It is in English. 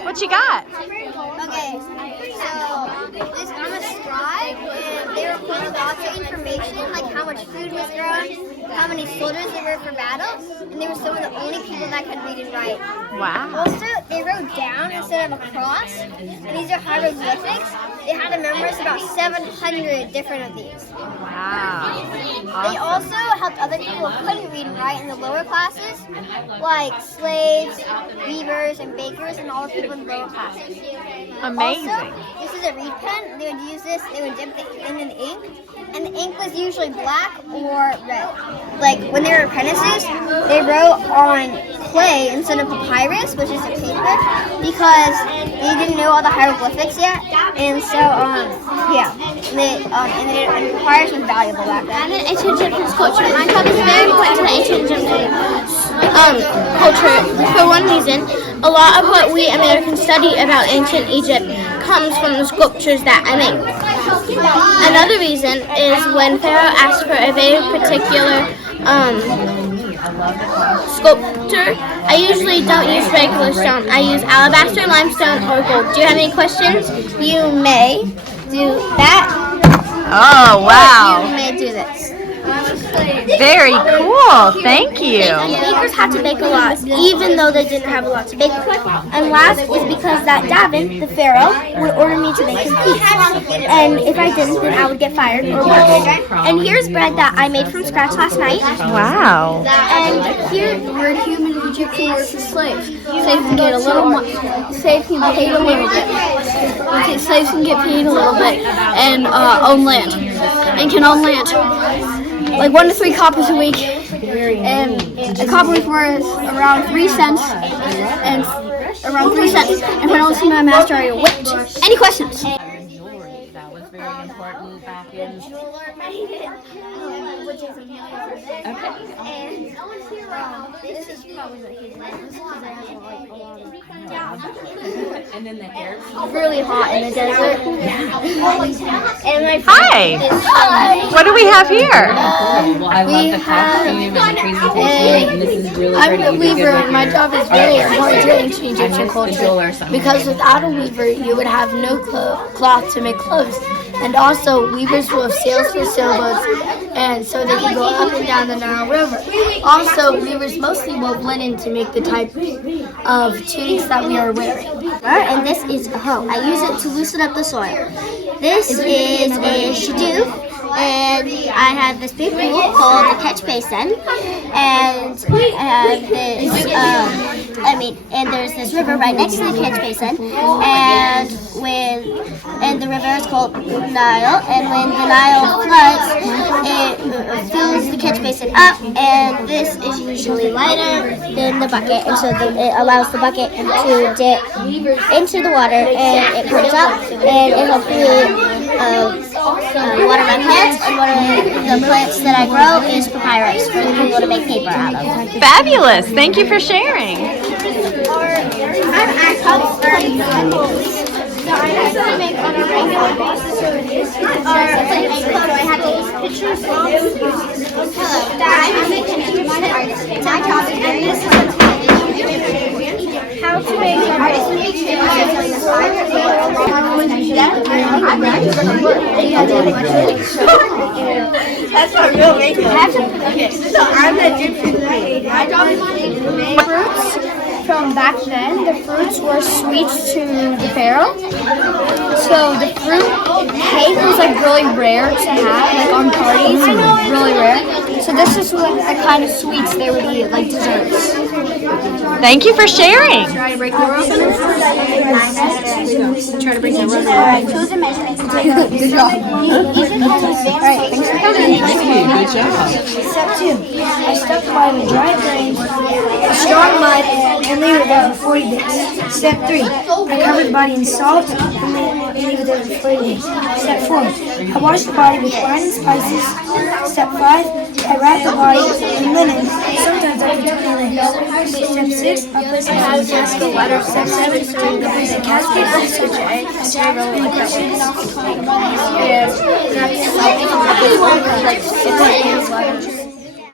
What you got? Okay, so this I'm a scribe, and they were putting lots of information, like how much food was grown, how many soldiers there were for battle, and they were some of the only people that could read and write. Wow. Also, they wrote down instead of a cross, and these are hieroglyphics. They had to memorize about 700 different of these. Wow. They also helped other people who couldn't read and write in the lower classes, like slaves, weavers, and bakers, and all the people in the lower classes. Amazing. Also, this is a reed pen. They would use this, they would dip it in the ink, and the ink was usually black or red. Like when they were apprentices, they wrote on clay instead of papyrus, which is a paper, because they didn't know all the hieroglyphics yet, and so and papyrus was valuable back then. And in ancient Egyptian culture, Minecraft is very important to the ancient Egyptian culture. For one reason, a lot of what we Americans study about ancient Egypt comes from the sculptures that I make. Another reason is when Pharaoh asked for a very particular sculpture, I usually don't use regular stone. I use alabaster, limestone, or gold. Do you have any questions? You may do that. Oh, wow. You may do this. Very cool. Thank you. Bakers had to bake a lot, even though they didn't have a lot to bake. And last is because that Davin, the pharaoh, would order me to bake his cakes. And if I didn't, then I would get fired or worse. And here's bread that I made from scratch last night. Wow. And here were human Egyptian workers as slaves. Slaves can get a little money. Slaves can get paid a little bit. Okay, slaves can get paid a little bit and own land. And can own land. Like 1 to 3 coppers a week, and a copper was worth around 3 cents, and if I don't see my master, I get whipped. Any questions? That was very important back in. This is probably the huge one. And then the hair. It's really hot in the desert. And my Hi. What do we have here? Well, I love the costume and the presentation, and this is really I'm pretty. a weaver, and my job is very important to ancient Egyptian culture. Because without a weaver, you would have no cloth to make clothes. And also, weavers will have sails for sailboats, and so they can go up and down the Nile River. Also, weavers mostly wove linen to make the type of tunics that we are wearing. And this is a hoe. I use it to loosen up the soil. This is a shadoof, and I have this big pool called the catch basin, and I have this, and there's this river right next to the catch basin, and the river is called Nile, and when the Nile floods, it fills the catch basin up, and this is usually lighter than the bucket, and so it allows the bucket to dip into the water, and it comes up, and it helps me water my plants, and one of the plants that I grow is papyrus for people to make paper out of. Fabulous. Thank you for sharing. I make on a regular basis, so it is. I have to use pictures. I'm my job is how to make That's not real makeup. Okay, so I'm the Egyptian lady. My job is to make fruits. From back then, the fruits were sweets to the pharaoh. So the fruit cake was like really rare to have, like on parties, really rare. So this is like the kind of sweets they would eat, like desserts. Thank you for sharing. Try to break the rubber. Try to break the rubber. Good job. All right, thanks for coming. Good job. Step 2. I stuck mine in dry grains, strong mud, and leave it there for 40 days. Step 3. I covered the body in salt and leave it there inflating. Step 4. I wash the body with wine and spices. Step 5. I wrap the body in linen, sometimes up to 20 layers. Step 6. I place it on the casket. Step 7. I place the casket on the switch and the